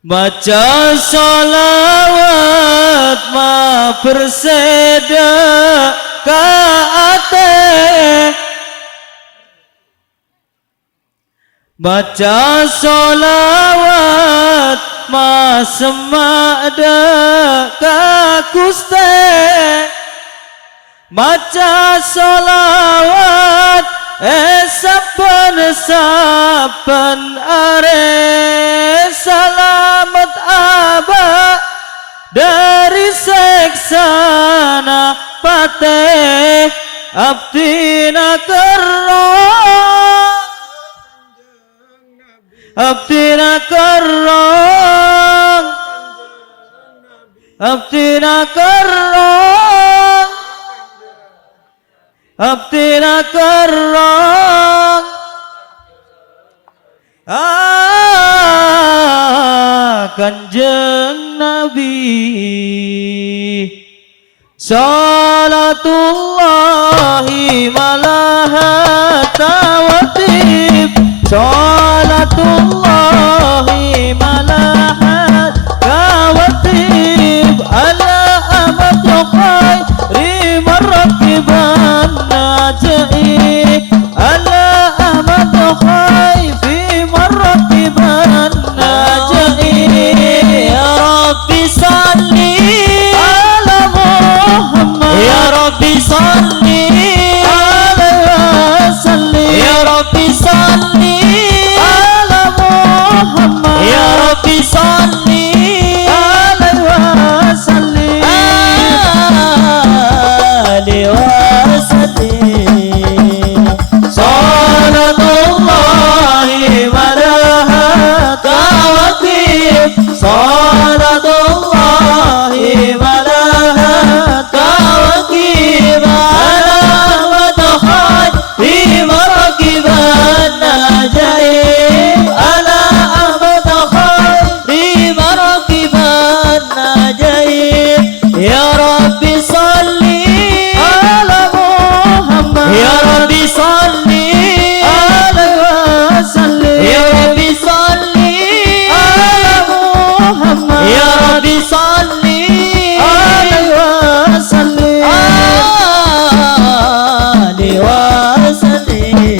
Baca sholawat ma bersedekah, baca sholawat ma semada ka Gusti, baca sholawat saben-saben are salamet abad dari seksana pateh abdina kerong, abdina kerong, abdina kerong, abdina kerong. Kanjeng Nabi salatullahi malaha tawatib, salatullahi malaha tawatib ala amatu khairi marrakiban najaib, ala amatu khairi marrakiban najaib. Ya Rabbi salli ala Muhammad, ya Rabbi salli ala salli, ya Rabbi salli ala Muhammad, ya Rabbi salli ala salli ali wa salli. Salatullahi malaha tawatib, salatullahi malaha tawatib ala madkhal fi marakiban najaib, ala madkhal fi marakiban najaib. Ya Rabbi salli ala Muhammad, ya Rabbi salli ala salli, ya Rabbi salli ala Muhammad, ya Rabbi salli ala salli ali wa salli.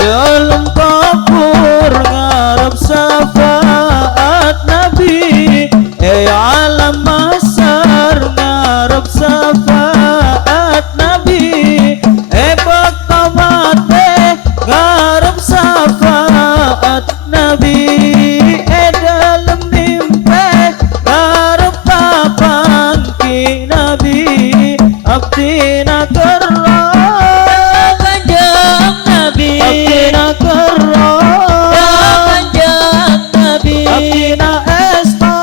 Dalam kubur ngarep syafaat Nabi, alam masar ngarep syafaat Nabi, bakal mate ngarep syafaat Nabi, dalam mimpi ngarep papangki Nabi, abdina kerong, kanjeng Nabi, abdina kerong, kanjeng Nabi, abdina esto,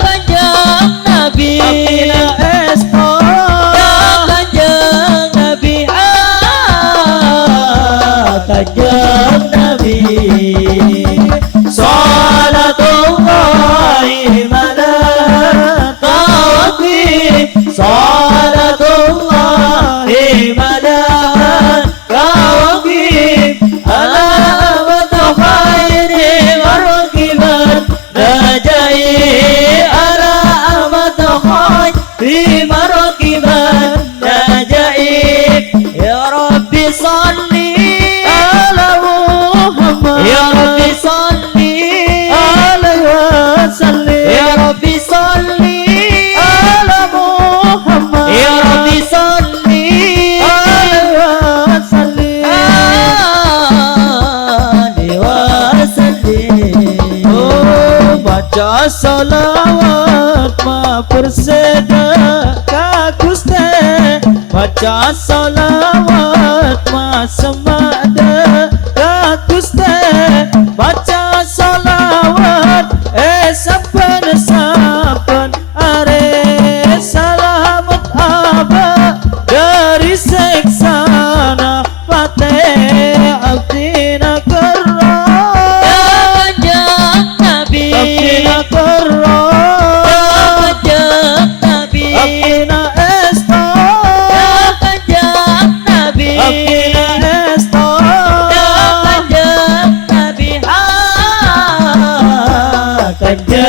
kanjeng Nabi, abdina esto, kanjeng Nabi, kanjeng Nabi. Salatullahi malaha tawatib, salatullahi malaha tawatib ala amatu khairi marrakiban najaib, ala amatu khairi marrakiban najaib. Ya Rabbi salli ala Muhammad, ya Rabbi salli ala salli, ya Rabbi salli ala Muhammad, ya Rabbi salli ala salli ali wa salli. Oh, baca salawat ma bersedekah Gusti, baca salawat ma semada ka Gusti, baca salawat saben-saben are salamet abad dari seksana pateh abdina kerong, kanjeng Nabi, abdina kerong, kanjeng Nabi, abdina esto, kanjeng Nabi, abdina esto, Panjang